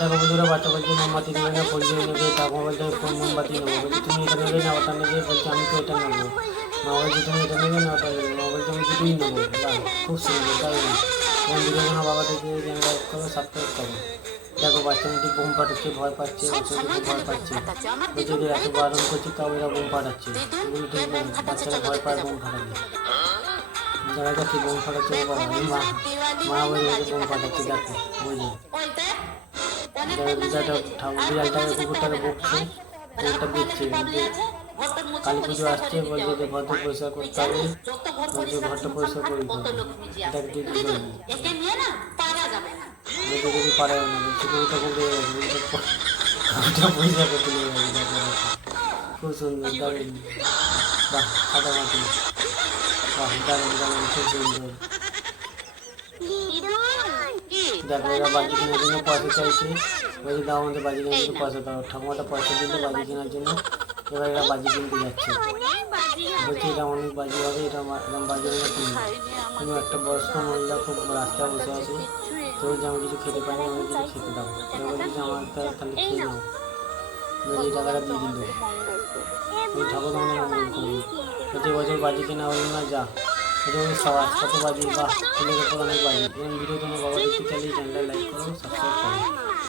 দেখো বন্ধুরা, বাচ্চা বলছে মোমবাতি নেবে না, ফোন নেবে, তারপর বলছে মোমবাতি নেবো, বলছি তুমি এটা নেবে না ওটা নেবে, বলছে আমি তো এটা নেবো। মা বলছে তুমি এটা নেবে না ওটা নেবে, মা বলছে আমি দুটোই নেবো। খুব সুন্দর, তাই না? তোমার ভিডিও কোনো বাবা থেকে লাইক করো, সাবস্ক্রাইব করো। দেখো বাচ্চা মেয়েটি বোম ফাটাচ্ছে, ভয় পাচ্ছে, ভয় পাচ্ছে, বলছে যে এত বারণ করছি তাও এরা বোম ফাটাচ্ছে। এগুলো ঠিক নয়, বাচ্চারা ভয় পায় বোম ফাটালে। দেখা যাচ্ছে বোম ফাটাচ্ছে, বাবা মা মা বলে বোম ফাটাচ্ছে, দেখো বুঝলি বিড়ালটা বিড়ালটাকে কুকুরটাকে বকছে, কুকুরটা দেখছে যে কালী পুজো আসছে, বলছে যে ঘরটা পরিষ্কার করতে হবে, বলছে ঘরটা পরিষ্কার করে দিতে হবে, দেখ দিদি বলবি বলছে যদি পারে না, বলছে কুকুরটা কুকুরে গেছে, ঘরটা পরিষ্কার করতে নিয়ে গেছে। খুব সুন্দর, দারুণ, বাহ ফাটাফাটি, বাহ দারুণ দারুণ, খুব সুন্দর। দেখো এরা বাজি কেনার জন্য পয়সা চাইছে, বলছে দাও আমাদের বাজি কেনার জন্য পয়সা দাও, ঠাকুমাটা পয়সা দিলে বাজি কেনার জন্য। এবার এরা বাজি কিনতে যাচ্ছে, বলছে এটা অনেক বাজি হবে, এটা এরকম বাজি আমরা কিনি। কোনো একটা বয়স্ক মহিলা খুব রাস্তায় বসে আছে, তো যে আমি কিছু খেতে পাইনি, আমাকে কিছু খেতে দাও। এবার বলছে যে আমার তাহলে খেয়ে নাও, বলছে এই টাকাটা দিয়ে দিল, ওই ঠাকুর আমাদের মঙ্গল করবে। বলছে বছর বাজি কেনা হলো না, যা এটা সবাই কত বাজি, বাহ ছেলের ওপর অনেক বাজি। এরকম ভিডিও তোমার বাবা দেখতে চাইলে চ্যানেলটা লাইক করো, সাবস্ক্রাইব করো।